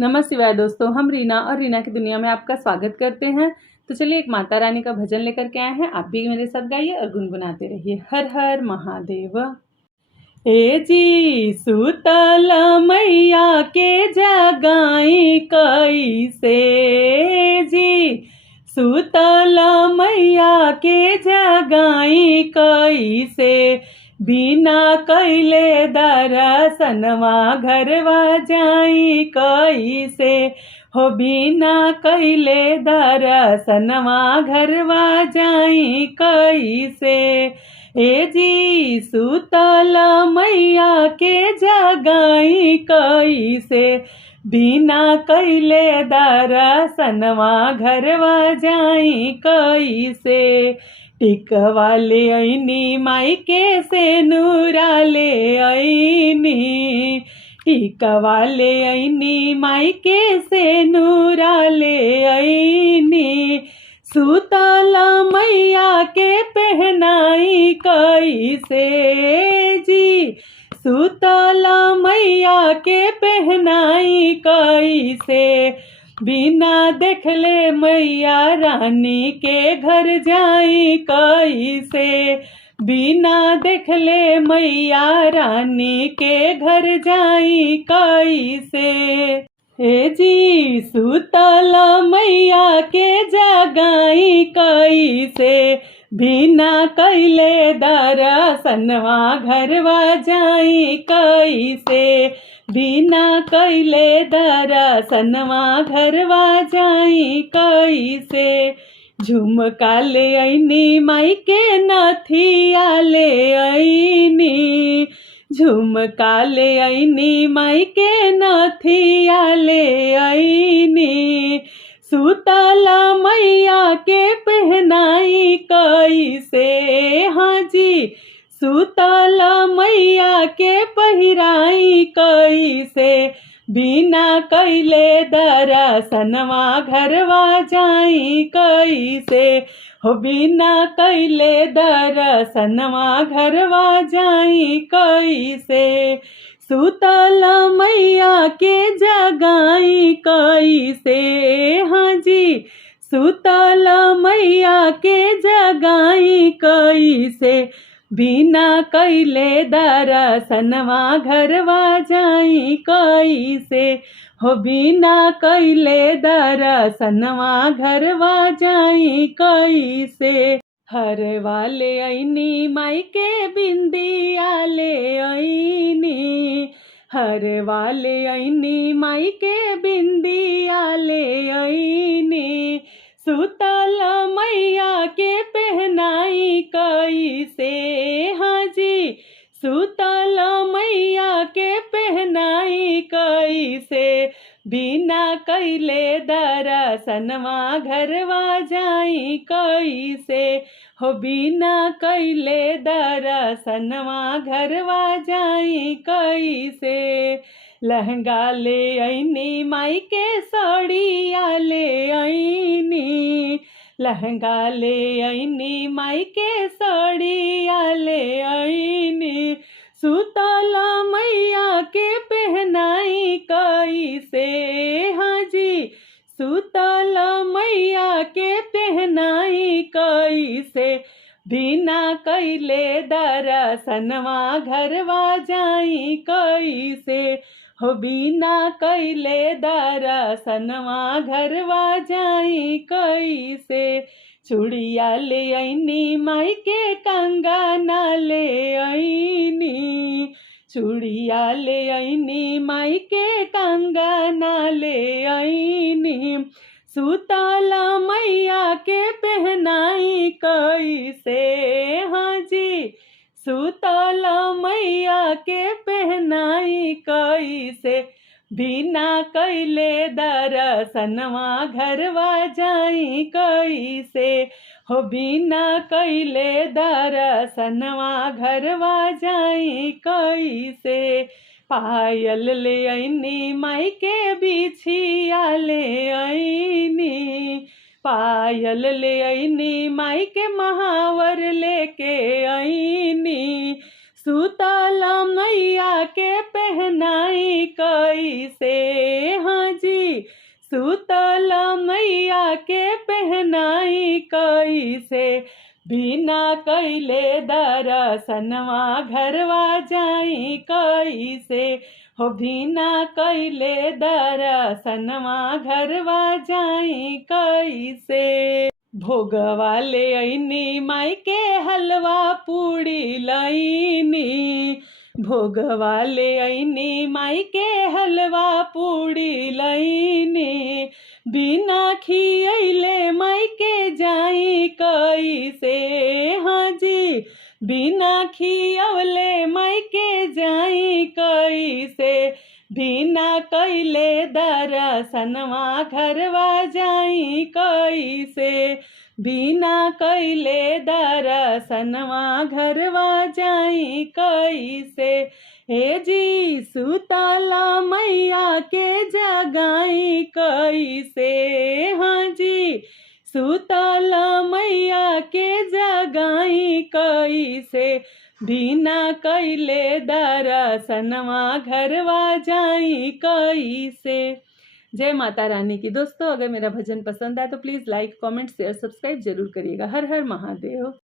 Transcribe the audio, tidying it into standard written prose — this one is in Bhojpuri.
नमः शिवाय दोस्तों, हम रीना और रीना की दुनिया में आपका स्वागत करते हैं। तो चलिए एक माता रानी का भजन लेकर के आए हैं। आप भी मेरे साथ गाइए और गुनगुनाते रहिए। हर हर महादेव। ए जी सुतल मैया के जगाई कैसे जी, सुतल मैया के जगाई कैसे, बिना कैले दर्शनवा घरवा जाई कैसे, हो बिना कैले दर्शनवा घरवा जाई कैसे। ए जी सुतल मैया के जगाई कैसे, बिना कैले दर्शनवा घरवा जाई कैसे। टिकवा ले ऐनी माई के से नूरा ले ऐनी, टिकवा ले ऐनी माई के से नूरा ले ऐनी, सुतल मैया के पहनाई कैसे जी, सुतल मैया के पहनाई कैसे, बिना देखले मैया रानी के घर जाई कैसे, बिना देखले मैया रानी के घर जाई कैसे। हे जी सुतल मैया के जगाई कैसे, बिना कैले दर्शनवा घरवा जाई कैसे, बिना कैले दर्शनवा घरवा जाई कैसे। झुमका ले ऐनी माई के नथिया ले ऐनी, झुमका ले ऐनी माई के नथिया ले ऐनी, सुतल मैया के पहनाई कैसे, हाँ जी सुतल मैया के पहिराई कैसे, बिना कैले दर्शनवा घरवा जाई कैसे, हो बिना कैले दर्शनवा घरवा जाई कैसे। सुतल मैया के जगाई कैसे, हाँ जी सुतल मैया के जगाई कैसे, बिना कैले दर्शनवा घरवा जाई कैसे, हो बिना कैले दर्शनवा घरवा जाई कैसे। हर वाले ऐनी माई के बिंदिया ले ऐनी, हर वाले ऐनी माई के बिंदिया ले ऐनी, सुतल मैया के पहनाई कैसे, हाँ जी सुतल मैया के पहनाई कैसे, बिना कैले दर्शनवा घरवा जाई कैसे, हो बिना कैले दर्शनवा घरवा जाई कैसे। लहंगा ले ऐनी माई के साड़िया ले ऐनी, लहंगा ले ऐनी माई के साड़िया ले ऐनी, सुतल मैया के पहनाई कैसे, हाँ जी सुतल मैया के पहनाई कैसे, बिना कैले दर्शनवा घरवा जाई कैसे, हो बिना कैले दर्शनवा घरवा जाई कैसे। चूड़िया ले ऐनी माई के कंगना ले ऐनी, चूड़िया ले ऐनी माई के कंगना ले ऐनी, सुतल मैया के पहनाई कैसे, हाँ जी सुतल मैया के पहनाई कैसे, बिना कैले दर्शनवा घरवा जाई कैसे, हो बिना कैले दर्शनवा घरवा जाई कैसे। पायल ले ऐनी माई के बिछिया ले ऐनी, पायल ले ऐनी माई के महावर लेके ऐनी, सुतल मैया के पहनाई कैसे, हाँ जी जी सुतल मैया के पहनाई कैसे, बिना कैले दर्शनवा घरवा जाई कैसे, हो बिना कैले दर्शनवा घरवा जाई कैसे। भोगवा ले अइनी माई के हलवा पूड़ी लईनी, भोगवा ले अइनी माई के हलवा पूड़ी लईनी, बिना खियैले माई के जाई कैसे, हाँ जी बिना खियवले माई के जाई कैसे, बिना कैले दर्शनवा घरवा जाई कैसे, बिना कैले दर्शनवा घरवा जाई कैसे। हे जी सुतला मैया के जगाई कैसे, हाँ जी सुतला मैया के जगाई कैसे, बिना कैले दर्शनवा घरवा जाई कैसे। जय माता रानी की। दोस्तों अगर मेरा भजन पसंद आए तो please like comment share subscribe जरूर करिएगा। हर हर महादेव।